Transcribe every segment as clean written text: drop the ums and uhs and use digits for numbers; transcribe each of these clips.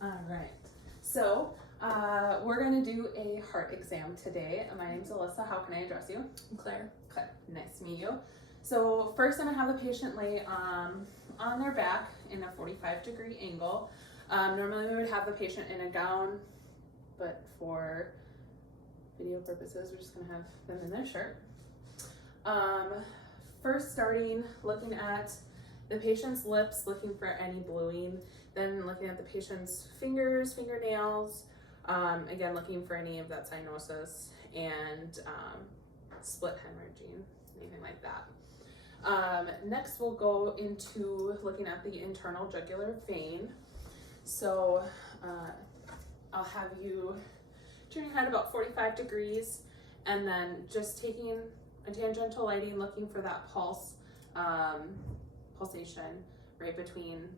All right. So we're going to do a heart exam today. My name's Alyssa. How can I address you? Claire. Okay. Nice to meet you. So first, I'm going to have the patient lay on their back in a 45-degree angle. Normally, we would have the patient in a gown, but for video purposes, we're just going to have them in their shirt. First, starting looking at the patient's lips, looking for any bluing, then looking at the patient's fingers, fingernails, again, looking for any of that cyanosis and split hemorrhaging, anything like that. Next, we'll go into looking at the internal jugular vein. So I'll have you turn your head about 45 degrees and then just taking a tangential lighting, looking for that pulsation right between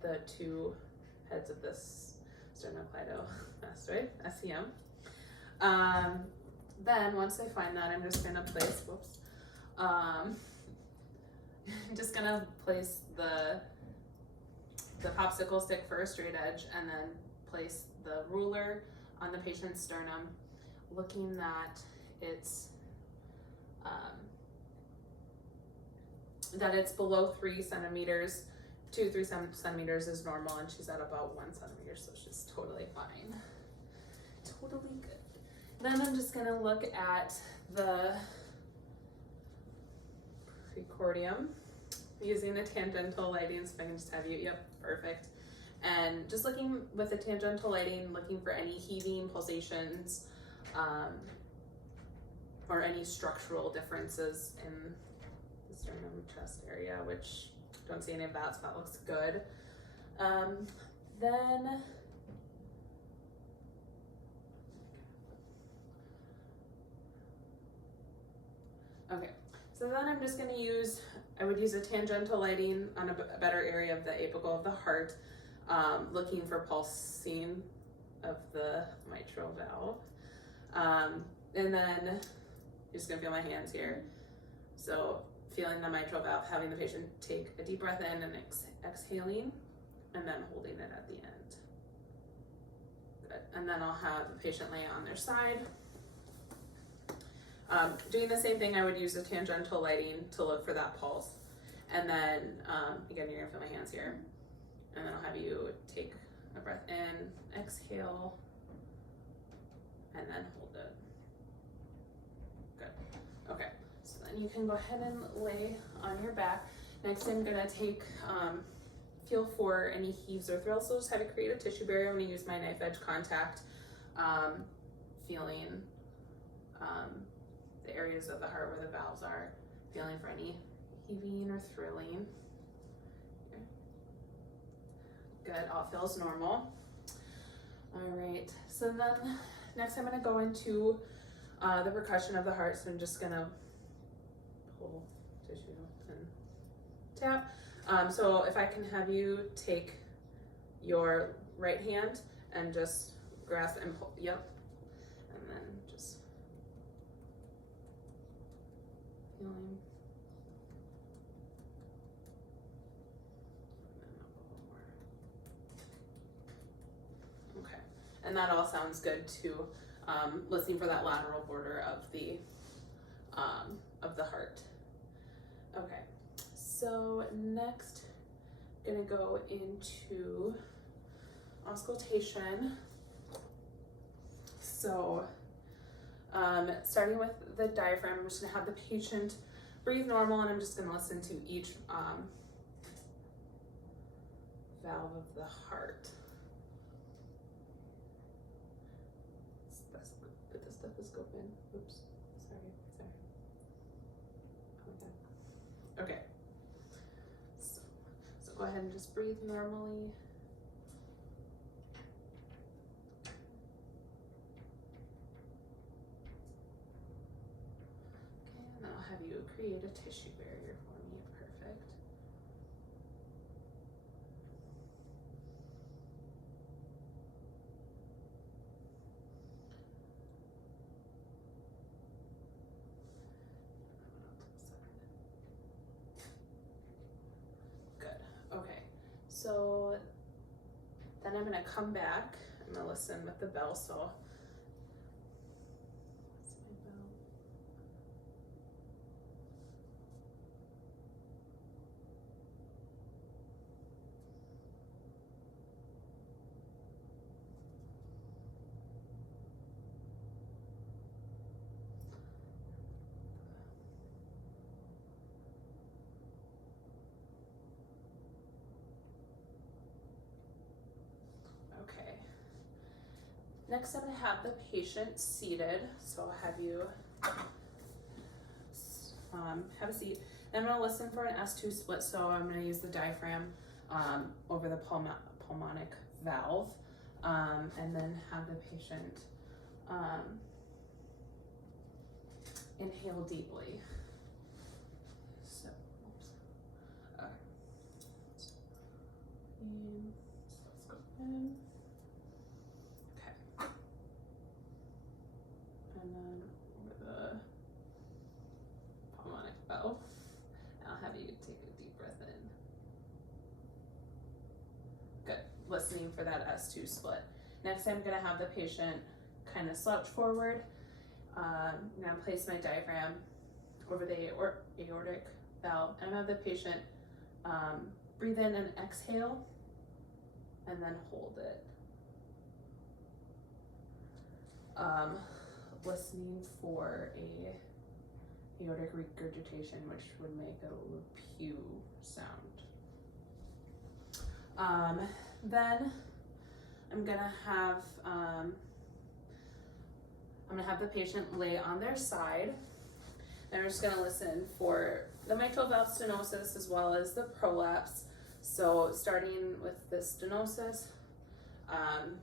the two heads of this sternocleidomastoid, SEM. Then once I find that, I'm just gonna place, I'm just gonna place the popsicle stick for a straight edge and then place the ruler on the patient's sternum, looking that it's below 3 centimeters. 2-3 centimeters is normal, and she's at about 1 centimeter, so she's totally fine. Totally good. Then I'm just gonna look at the precordium using the tangential lighting, so I can just have you, yep, perfect. And just looking with the tangential lighting, looking for any heaving, pulsations, or any structural differences in the sternum chest area, which don't see any of that, so that looks good. Then okay, so then I'm just gonna use, I would use a tangential lighting on a better area of the apical of the heart, looking for pulsing of the mitral valve. And then you're just gonna feel my hands here. So feeling the mitral valve, having the patient take a deep breath in and exhaling, and then holding it at the end. Good. And then I'll have the patient lay on their side. Doing the same thing, I would use the tangential lighting to look for that pulse. And then, again, you're gonna feel my hands here. And then I'll have you take a breath in, exhale, and then hold it. Good. Okay. So then you can go ahead and lay on your back. Next, I'm gonna take, feel for any heaves or thrills. So just have you create a tissue barrier. I'm gonna use my knife edge contact, feeling the areas of the heart where the valves are, feeling for any heaving or thrilling. Good, all feels normal. All right, so then next I'm gonna go into the percussion of the heart. So I'm just gonna pull tissue and tap. So if I can have you take your right hand and just grasp and pull, yep. And then just feeling. Okay, and that all sounds good too. Listening for that lateral border of the heart. Okay, so next, I'm gonna go into auscultation. So, starting with the diaphragm, I'm just gonna have the patient breathe normal, and I'm just gonna listen to each valve of the heart. Put the stethoscope in. Oops, sorry. Okay. So go ahead and just breathe normally. Okay, and then I'll have you create a tissue barrier for me. Perfect. Good. Okay. So Then I'm gonna come back. I'm gonna listen with the bell. So that's my bell. Okay. Next, I'm going to have the patient seated. So I'll have you have a seat. Then I'm going to listen for an S2 split. So I'm going to use the diaphragm over the pulmonic valve, and then have the patient inhale deeply. So, oops. Okay. And so let's go in. Okay. And then over the pulmonic valve, I'll have you take a deep breath in. Good. Listening for that S2 split. Next, I'm going to have the patient kind of slouch forward. I'm going to place my diaphragm over the aortic valve, and I'm going to have the patient breathe in and exhale, and then hold it. Listening for a aortic regurgitation, which would make a pew sound. Then I'm gonna have the patient lay on their side. And I'm just gonna listen for the mitral valve stenosis as well as the prolapse. So starting with the stenosis, I'm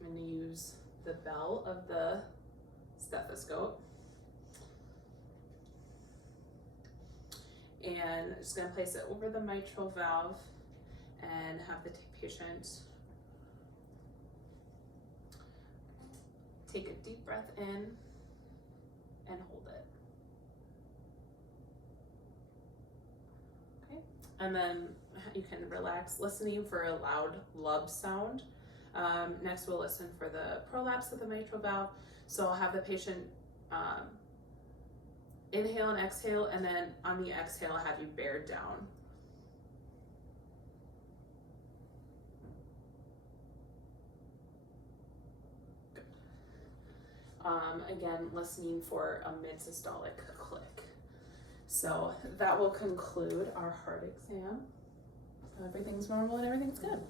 gonna use the bell of the stethoscope. And just gonna place it over the mitral valve and have the patient take a deep breath in and hold it. Okay, and then you can relax, listening for a loud lub sound. Next, we'll listen for the prolapse of the mitral valve. So I'll have the patient inhale and exhale, and then on the exhale, I'll have you bear down. Good. Again, listening for a mid-systolic click. So that will conclude our heart exam. So everything's normal and everything's good.